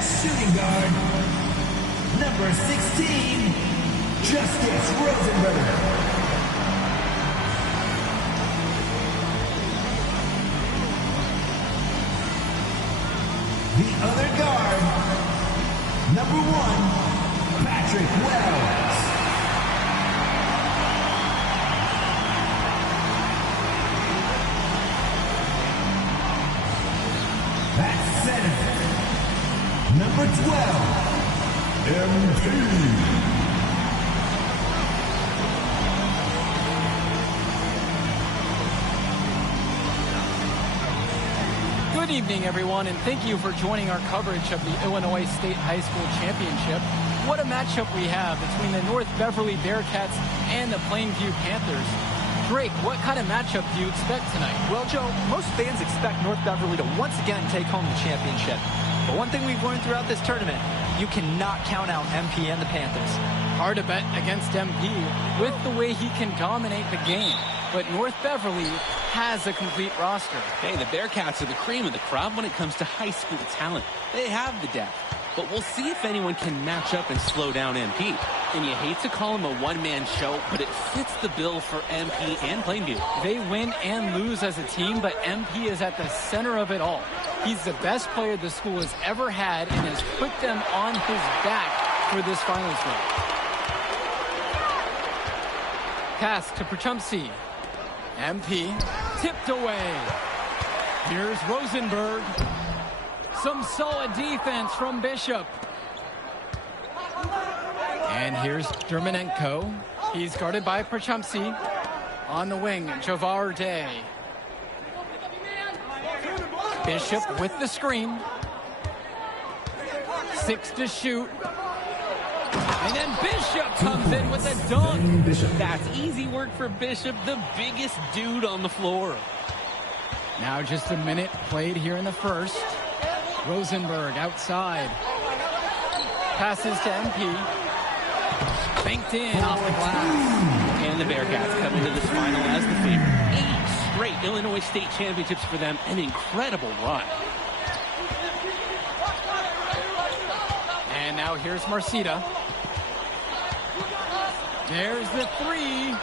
Shooting guard, number 16, Justice Rosenberg. The other guard, number 1, Patrick Wells. At center, number 12, MP. Good evening, everyone, and thank you for joining our coverage of the Illinois State High School Championship. What a matchup we have between the North Beverly Bearcats and the Plainview Panthers. Drake, what kind of matchup do you expect tonight? Well, Joe, most fans expect North Beverly to once again take home the championship. But one thing we've learned throughout this tournament, you cannot count out MP and the Panthers. Hard to bet against MP with the way he can dominate the game. But North Beverly has a complete roster. Hey, the Bearcats are the cream of the crop when it comes to high school talent. They have the depth. But we'll see if anyone can match up and slow down MP. And you hate to call him a one-man show, but it fits the bill for MP and Plainview. They win and lose as a team, but MP is at the center of it all. He's the best player the school has ever had and has put them on his back for this finals run. Pass to Perchumsey. MP tipped away. Here's Rosenberg. Some solid defense from Bishop. And here's Dermanenko. He's guarded by Perchumsey. On the wing, Javar Day. Bishop with the screen. 6 to shoot. And then Bishop comes in with a dunk. That's easy work for Bishop, the biggest dude on the floor. Now just a minute played here in the first. Rosenberg outside. Passes to MP. Banked in off the glass. And the Bearcats come into this final as the favorite. 8 straight Illinois State championships for them. An incredible run. And now here's Marcita. There's the 3.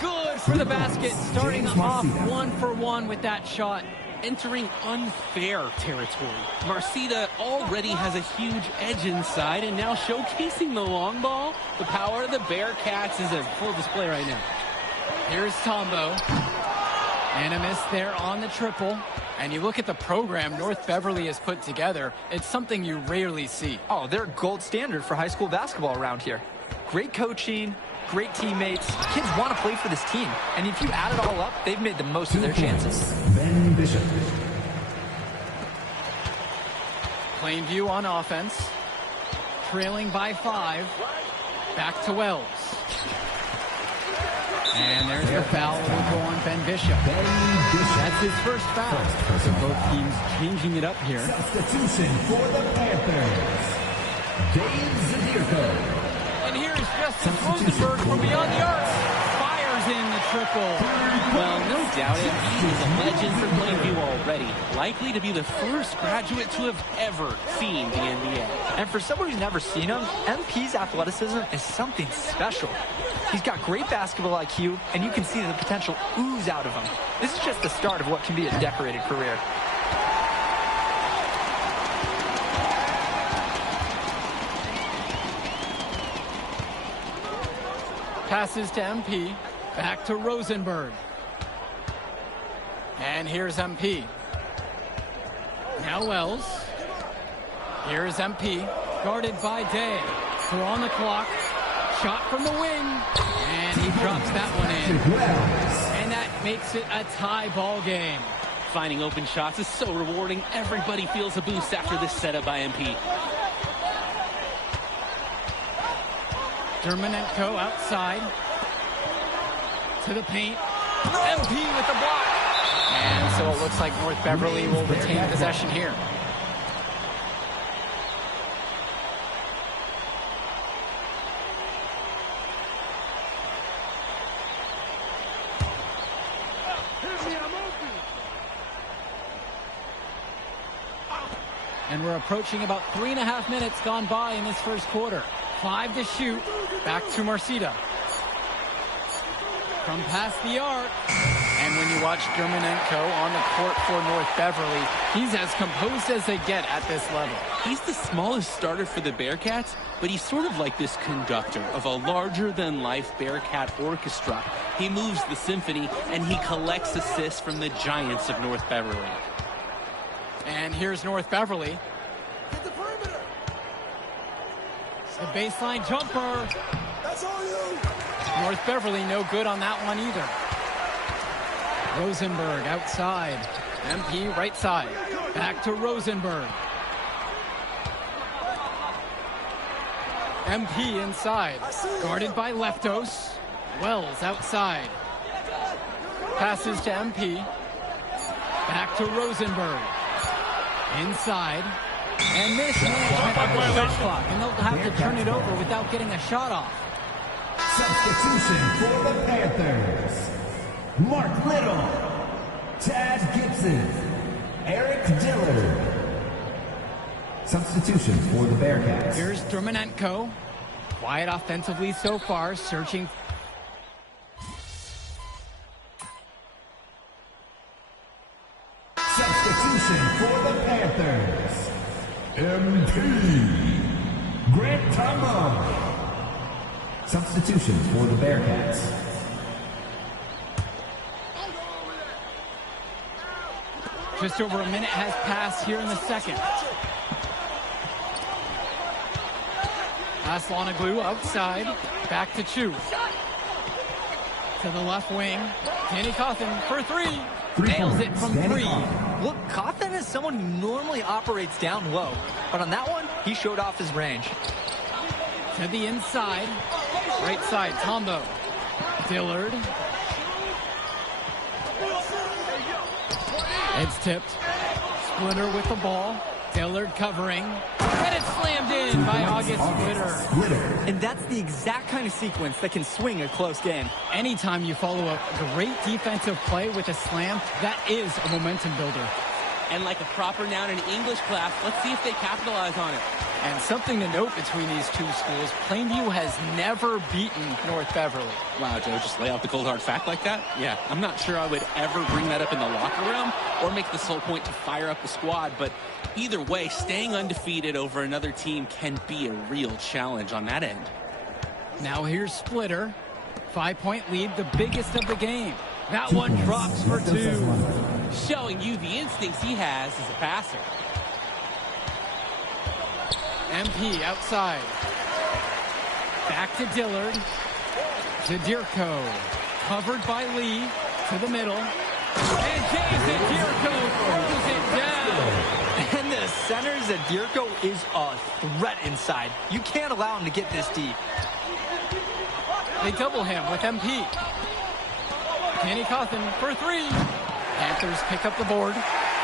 Good for the basket. Starting off 1-for-1 with that shot. Entering unfair territory. Marcita already has a huge edge inside, and now showcasing the long ball. The power of the Bearcats is in full display right now. Here's Tombo. And a miss there on the triple. And you look at the program North Beverly has put together, it's something you rarely see. Oh, they're gold standard for high school basketball around here. Great coaching, great teammates. Kids want to play for this team. And if you add it all up, they've made the most of their chances. Ben Bishop. Plainview on offense. Trailing by 5. Back to Wells. And there's the foul will go on Ben Bishop. That's his first foul. So both teams changing it up here. Substitution for the Panthers, Dave Zadirko. And here's Justice Rosenberg from beyond the arc. Fires in the triple. Well, no doubt he is a legend for Plainview already. Likely to be the first graduate to have ever seen the NBA. And for someone who's never seen him, MP's athleticism is something special. He's got great basketball IQ, and you can see the potential ooze out of him. This is just the start of what can be a decorated career. Passes to MP. Back to Rosenberg. And here's MP. Now Wells. Here's MP. Guarded by Day. 4 on the clock. Shot from the wing. And he drops that one in. And that makes it a tie ball game. Finding open shots is so rewarding. Everybody feels a boost after this setup by MP. Dermanenko outside. To the paint. MP with the block. And so it looks like North Beverly will retain possession here. And we're approaching about 3.5 minutes gone by in this first quarter. 5 to shoot. Back to Marcita. From past the arc. And when you watch Dermonenko on the court for North Beverly, he's as composed as they get at this level. He's the smallest starter for the Bearcats, but he's sort of like this conductor of a larger-than-life Bearcat orchestra. He moves the symphony, and he collects assists from the giants of North Beverly. And here's North Beverly. The baseline jumper. That's all you. North Beverly no good on that one either. Rosenberg outside. MP right side. Back to Rosenberg. MP inside. Guarded by Leftos. Wells outside. Passes to MP. Back to Rosenberg. Inside. And mismanagement of the shot clock. And they'll have to turn it over without getting a shot off. Substitution for the Panthers. Mark Little. Tad Gibson. Eric Dillard. Substitution for the Bearcats. Here's Dermonenko. Quiet offensively so far, searching. Substitution for the Panthers. MP. Grant Tombo. Substitution for the Bearcats. Just over a minute has passed here in the second. Aslanoglu outside. Back to Chu. To the left wing. Danny Cawthon for three. Nails it from three. Look, Cawthon is someone who normally operates down low, but on that one, he showed off his range. To the inside. Right side, Tombo. Dillard. It's tipped. Splitter with the ball. Dillard covering. And it's slammed in by August Splitter. And that's the exact kind of sequence that can swing a close game. Anytime you follow up a great defensive play with a slam, that is a momentum builder. And like a proper noun in English class, let's see if they capitalize on it. And something to note between these two schools, Plainview has never beaten North Beverly. Wow, Joe, just lay out the cold hard fact like that? Yeah, I'm not sure I would ever bring that up in the locker room or make the sole point to fire up the squad, but either way, staying undefeated over another team can be a real challenge on that end. Now here's Splitter. 5-point lead, the biggest of the game. That one drops for two. Showing you the instincts he has as a passer. MP outside. Back to Dillard. To Dirko. Covered by Lee. To the middle. And James Dirko throws it down. And the center, Dirko is a threat inside. You can't allow him to get this deep. They double him with MP. Danny Cawthon for three. Panthers pick up the board.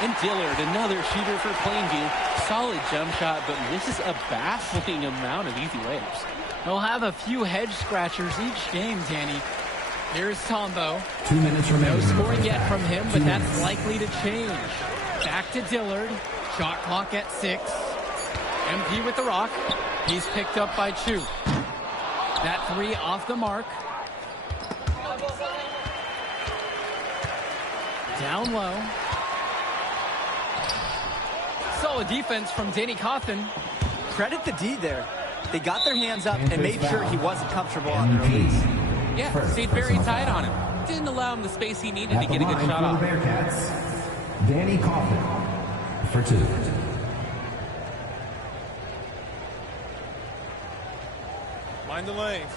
And Dillard, another shooter for Plainview. Solid jump shot, but misses a baffling amount of easy layups. They'll have a few head scratchers each game, Danny. Here's Tombo. 2 minutes remaining. No scoring yet from him, but that's likely to change. Back to Dillard. Shot clock at 6. MP with the rock. He's picked up by Chu. That three off the mark. Down low. Solid defense from Danny Cawthon. Credit the D there. They got their hands up and made sure he wasn't comfortable on the release. Yeah, stayed very tight on him. Didn't allow him the space he needed to get a good shot off. For the Bearcats, Danny Cawthon for two. Mind the lanes.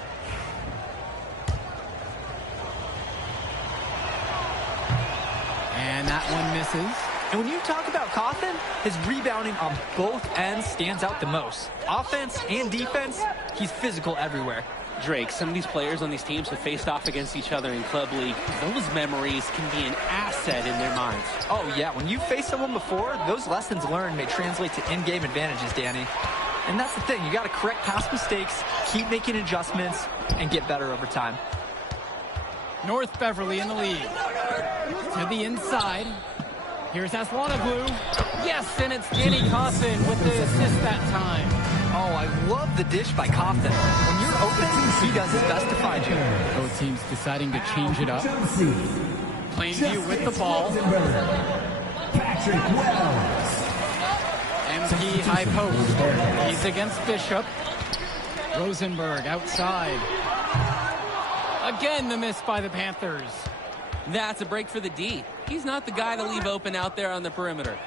And that one misses. And when you talk about Cawthon, his rebounding on both ends stands out the most. Offense and defense, he's physical everywhere. Drake, some of these players on these teams have faced off against each other in Club League. Those memories can be an asset in their minds. Oh, yeah. When you've faced someone before, those lessons learned may translate to in-game advantages, Danny. And that's the thing. You got to correct past mistakes, keep making adjustments, and get better over time. North Beverly in the lead. To the inside. Here's Aslanoglu. Yes, and it's Danny Coffin with the assist that time. Oh, I love the dish by Coffin. When you're open, he does his best to find you. Both teams deciding to change it up. Plainview with the ball. Patrick Wells. MP high post. He's against Bishop. Rosenberg outside. Again, the miss by the Panthers. That's a break for the D. He's not the guy to leave open out there on the perimeter.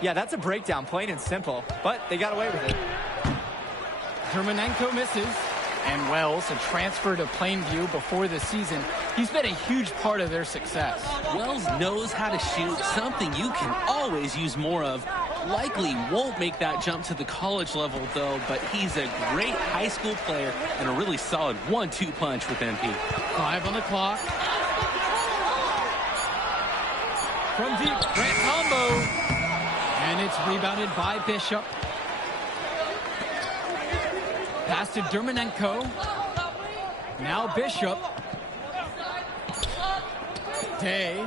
Yeah, that's a breakdown, plain and simple. But they got away with it. Germanenko misses. And Wells, a transfer to Plainview before the season, he's been a huge part of their success. Wells knows how to shoot, something you can always use more of. Likely won't make that jump to the college level, though, but he's a great high school player and a really solid 1-2 punch with MP. 5 on the clock. From deep, Grant Tombo. And it's rebounded by Bishop. Pass to Dermanenko. Now Bishop. Day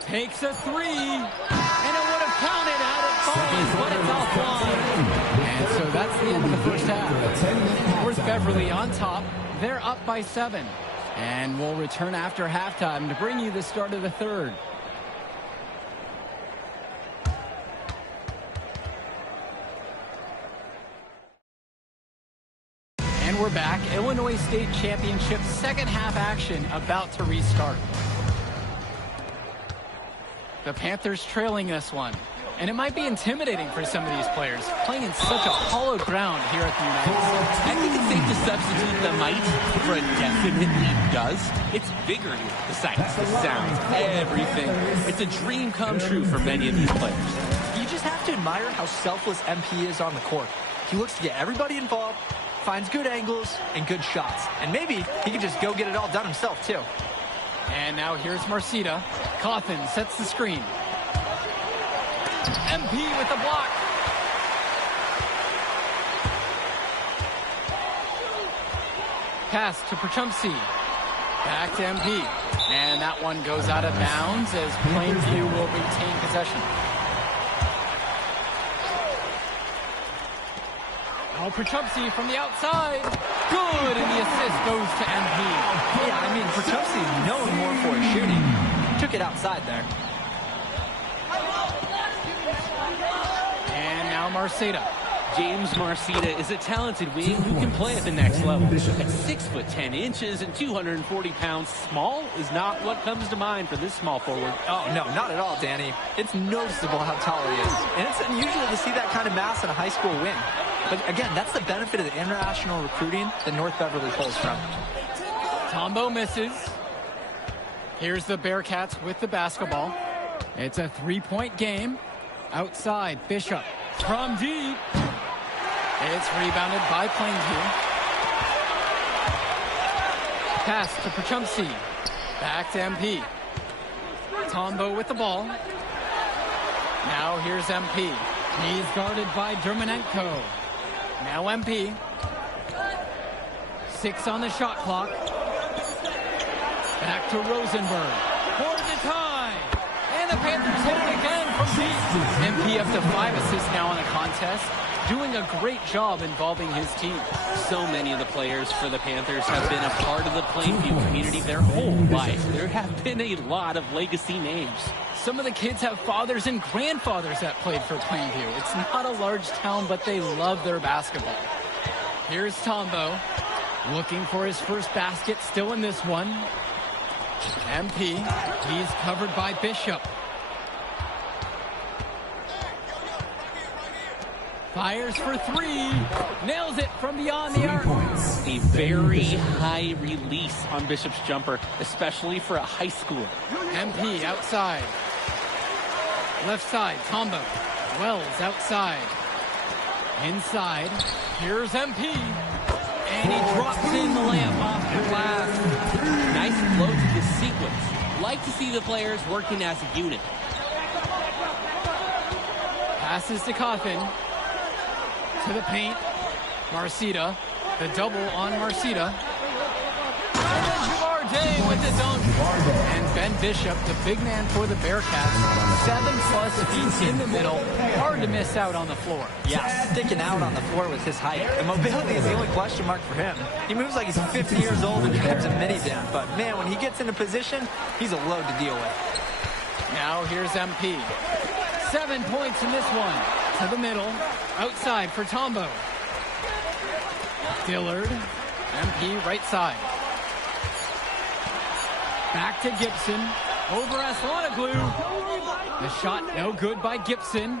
takes a three. And it would have counted had it fallen, but it's offline. And so that's the end of the first half. North Beverly on top. They're up by 7. And we'll return after halftime to bring you the start of the third. And we're back. Illinois State Championship second half action about to restart. The Panthers trailing this one. And it might be intimidating for some of these players, playing in such a hollowed ground here at the United States. I think it's safe to substitute the might for a definitely does. It's bigger here. The sights, the sounds, everything. It's a dream come true for many of these players. You just have to admire how selfless MP is on the court. He looks to get everybody involved, finds good angles and good shots. And maybe he can just go get it all done himself, too. And now here's Marcita. Coffin sets the screen. MP with the block. Pass to Perchumsey. Back to MP. And that one goes out of bounds as Plainview will retain possession. Oh, Perchumsey from the outside. Good, and the assist goes to MP. Yeah, I mean, Perchumsey known more for his shooting. Took it outside there. And now Marcita. James Marcita is a talented wing who can play at the next level. At 6'10" and 240 pounds, small is not what comes to mind for this small forward. Oh, no, not at all, Danny. It's noticeable how tall he is. And it's unusual to see that kind of mass in a high school wing. But again, that's the benefit of the international recruiting that North Beverly pulls from. Tombo misses. Here's the Bearcats with the basketball. It's a three-point game. Outside, Bishop from deep. It's rebounded by Plainview. Pass to Perchumsey. Back to MP. Tombo with the ball. Now here's MP. He's guarded by Dermanenko. Now MP. 6 on the shot clock. Back to Rosenberg. For the tie. And the Panthers hit it again from deep. MP up to 5 assists now in the contest. Doing a great job involving his team. So many of the players for the Panthers have been a part of the Plainview community their whole life. There have been a lot of legacy names. Some of the kids have fathers and grandfathers that played for Plainview. It's not a large town, but they love their basketball. Here's Tombo. Looking for his first basket, still in this one. MP, he's covered by Bishop. Fires for 3. Nails it from beyond the arc. A very high release on Bishop's jumper, especially for a high schooler. MP outside. Left side, Tombo. Wells outside. Inside. Here's MP. And he drops in the layup off the glass. Nice flow to this sequence. Like to see the players working as a unit. Passes to Coffin. To the paint. Marcita. The double on Marcita. And Javar Day with the dunk. And Ben Bishop, the big man for the Bearcats. 7+ feet in the middle. Hard to miss out on the floor. Yeah, sticking out on the floor with his height. The mobility is the only question mark for him. He moves like he's 50 years old and drives a minivan. But, man, when he gets into position, he's a load to deal with. Now here's MP. 7 points in this one. To the middle. Outside for Tombo. Dillard. MP right side. Back to Gibson. Over Aslanoglu. The shot no good by Gibson.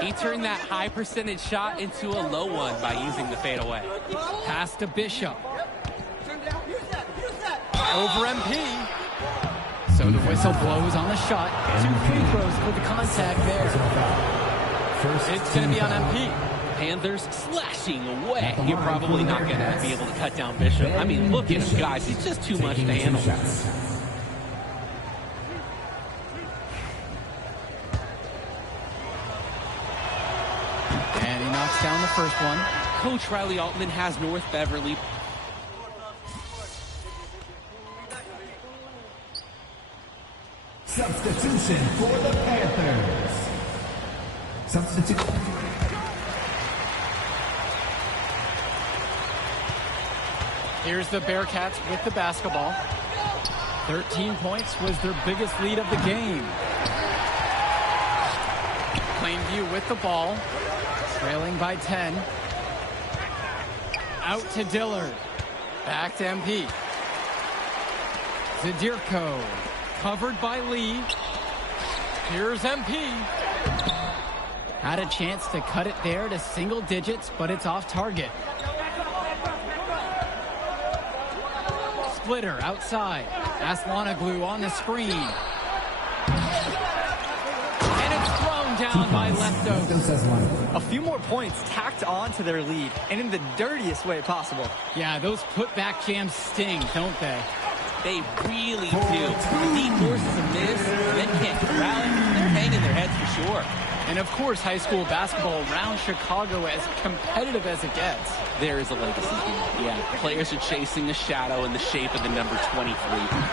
He turned that high percentage shot into a low one by using the fadeaway. Pass to Bishop. Over MP. So the whistle blows on the shot. 2 free throws for the contact there. It's going to be on MP. Panthers slashing away. You're probably not going to be able to cut down Bishop. I mean, look at him, guys. He's just too much to handle. And he knocks down the first one. Coach Riley Altman has North Beverly. Substitution for the Panthers. Substitute. Here's the Bearcats with the basketball. 13 points was their biggest lead of the game. Plainview with the ball. Trailing by 10. Out to Dillard. Back to MP. Zadirko. Covered by Lee. Here's MP. Had a chance to cut it there to single digits, but it's off target. Splitter outside. Aslanoglu on the screen. And it's thrown down by Leftos. A few more points tacked on to their lead, and in the dirtiest way possible. Yeah, those putback jams sting, don't they? They really do. Deep forces a miss, then can't rally. They're hanging their heads for sure. And of course, high school basketball around Chicago as competitive as it gets. There is a legacy here. Yeah, players are chasing a shadow in the shape of the number 23,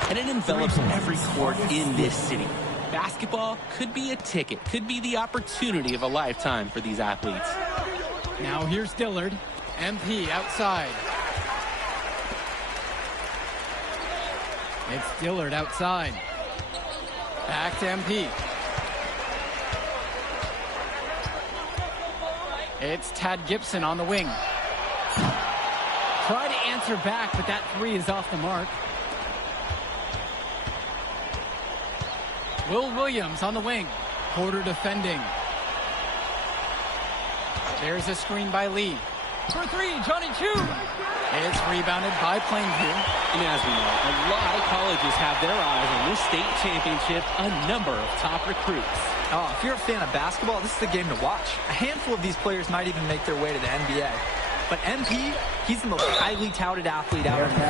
and it envelops every court in this city. Basketball could be a ticket, could be the opportunity of a lifetime for these athletes. Now here's Dillard. MP outside. It's Dillard outside. Back to MP. It's Tad Gibson on the wing. Try to answer back, but that three is off the mark. Will Williams on the wing. Porter defending. There's a screen by Lee. For three, Johnny Chu. It's rebounded by Plainview. And as we know, a lot of colleges have their eyes on this state championship, a number of top recruits. Oh, if you're a fan of basketball, this is the game to watch. A handful of these players might even make their way to the NBA. But MP, he's the most highly touted athlete out on the floor.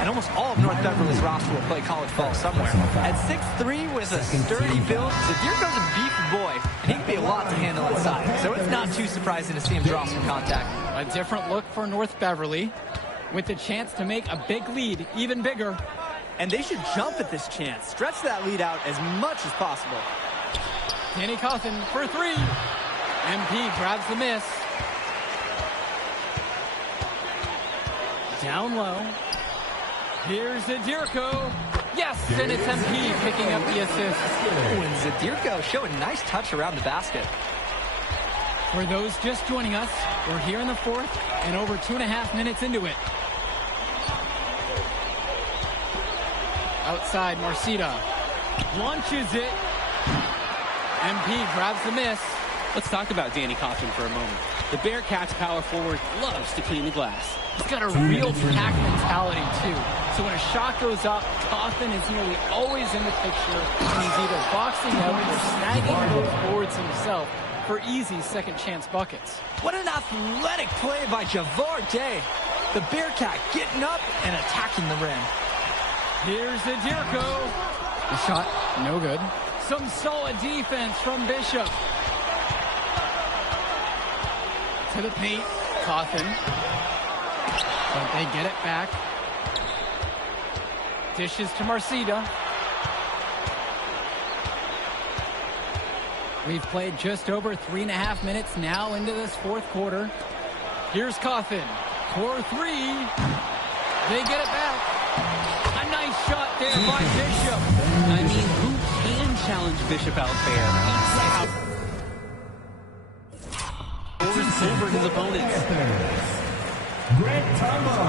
And almost all of North Beverly's roster will play college ball somewhere. At 6'3" with a sturdy build, Zadirko's a beefy boy, and he can be a lot to handle inside. So it's not too surprising to see him draw some contact. A different look for North Beverly, with the chance to make a big lead even bigger. And they should jump at this chance. Stretch that lead out as much as possible. Danny Cawthon for three. MP grabs the miss. Down low. Here's Zadirko. Yes, and it's MP picking up the assist. Oh, and Zadirko showed a nice touch around the basket. For those just joining us, we're here in the fourth and over 2.5 minutes into it. Outside, Marcita launches it. MP grabs the miss. Let's talk about Danny Cawthon for a moment. The Bearcats power forward loves to clean the glass. He's got a real pack mentality, too. So when a shot goes up, Cawthon is nearly always in the picture. And he's either boxing out or snagging those boards himself for easy second-chance buckets. What an athletic play by Javar Day. The Bearcat getting up and attacking the rim. Here's Zadirko. The shot, no good. Some solid defense from Bishop. To the paint, Cawthon. But they get it back. Dishes to Marcita. We've played just over 3.5 minutes now into this fourth quarter. Here's Coffin for three. They get it back. A nice shot there by Bishop. I mean, who can challenge Bishop out there? Over his opponents. Grant Tumbo.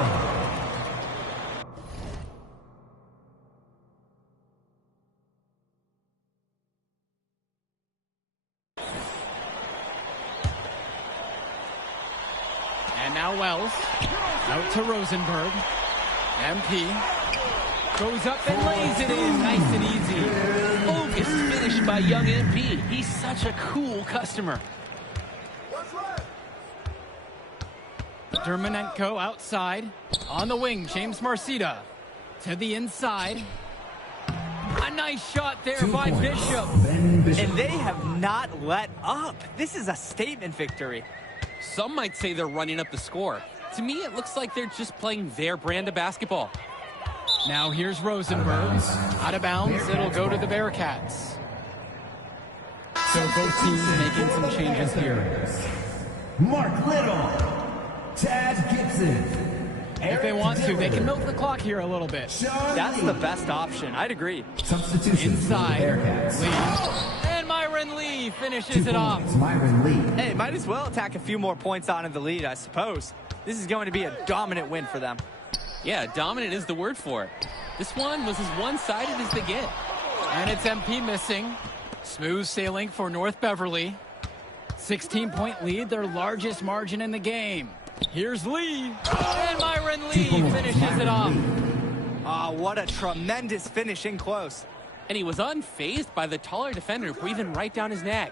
And now Wells. Out to Rosenberg. MP goes up and lays it in. Nice and easy. Focus finish by young MP. He's such a cool customer. Dermonenko outside. On the wing, James Marcita. To the inside. A nice shot there by Bishop. And they have not let up. This is a statement victory. Some might say they're running up the score. To me, it looks like they're just playing their brand of basketball. Now here's Rosenberg. Out of bounds, it'll go to the Bearcats. So both teams making some changes here. Mark Little. Chad Gibson. If they want to, they can milk the clock here a little bit. That's the best option. I'd agree. Substitution. Inside. Bearcats. Lee. And Myron Lee finishes it off. Myron Lee. Hey, might as well tack a few more points onto the lead, I suppose. This is going to be a dominant win for them. Yeah, dominant is the word for it. This one was as one-sided as they get. And it's MP missing. Smooth sailing for North Beverly. 16-point lead, their largest margin in the game. Here's Lee. And Myron Lee finishes it off. Ah, what a tremendous finish in close. And he was unfazed by the taller defender breathing right down his neck.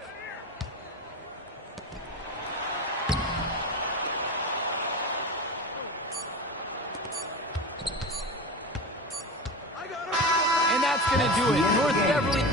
And that's going to do it. North Beverly.